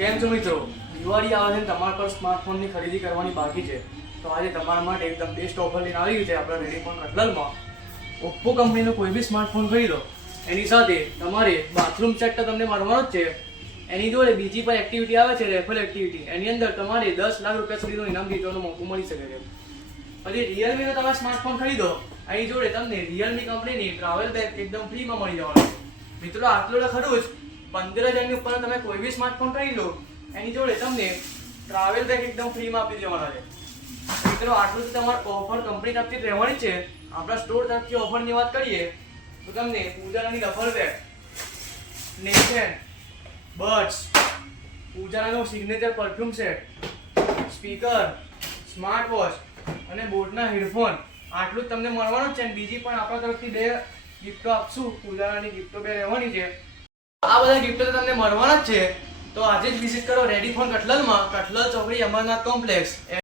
કેમ છો મિત્રો? દિવાળી આવે છે, તમારા પર સ્માર્ટફોનની ખરીદી કરવાની બાકી છે, તો આજે તમારા માટે એકદમ બેસ્ટ ઓફર લઈને આવી છે આપણા રેડીફોન કટલરમાં. ઓપ્પો કંપનીનો કોઈ બી સ્માર્ટફોન ખરીદો એની સાથે તમારે બાથરૂમ સેટ તો તમને મળવાનો જ છે. એની જોડે બીજી પણ એક્ટિવિટી આવે છે, રેફલ એક્ટિવિટી. એની અંદર તમારે 10 લાખ રૂપિયા સુધીનો ઇનામ જીતવાનો મોકો મળી શકે છે. પછી રિયલમીનો તમે સ્માર્ટફોન ખરીદો, એની જોડે તમને રિયલમી કંપનીની ટ્રાવેલ બેગ એકદમ ફ્રીમાં મળી જવાનો છે. મિત્રો આટલું તો ખરું જ, 15,000ની ઉપર તમે કોઈ બી સ્માર્ટફોન ખરીદ લો એની જોડે તમને ટ્રાવેલ બેગ એકદમ ફ્રીમાં આપી દેવાના છે. મિત્રો આટલું તો તમારે ઓફર કંપની તરફથી રહેવાની છે. આપણા સ્ટોર તરફથી ઓફરની વાત કરીએ તો તમને પૂજારાની રફલ બેગ, નેશન, બર્ડ્સ, પૂજારાનો signature perfume set, speaker, smart watch અને બોટના હેડફોન આટલું જ તમને મળવાનું જ છે. અને બીજી પણ આપણા તરફથી 2 ગિફ્ટો આપશું. પૂજારાની ગિફ્ટો 2 રહેવાની છે. આ બધા ગિફ્ટો તો તમને મળવાના જ છે. તો આજે જ વિઝિટ કરો રેડીફોન કટલરમાં, કટલર ચોકડી, અમરનાથ કોમ્પ્લેક્સ.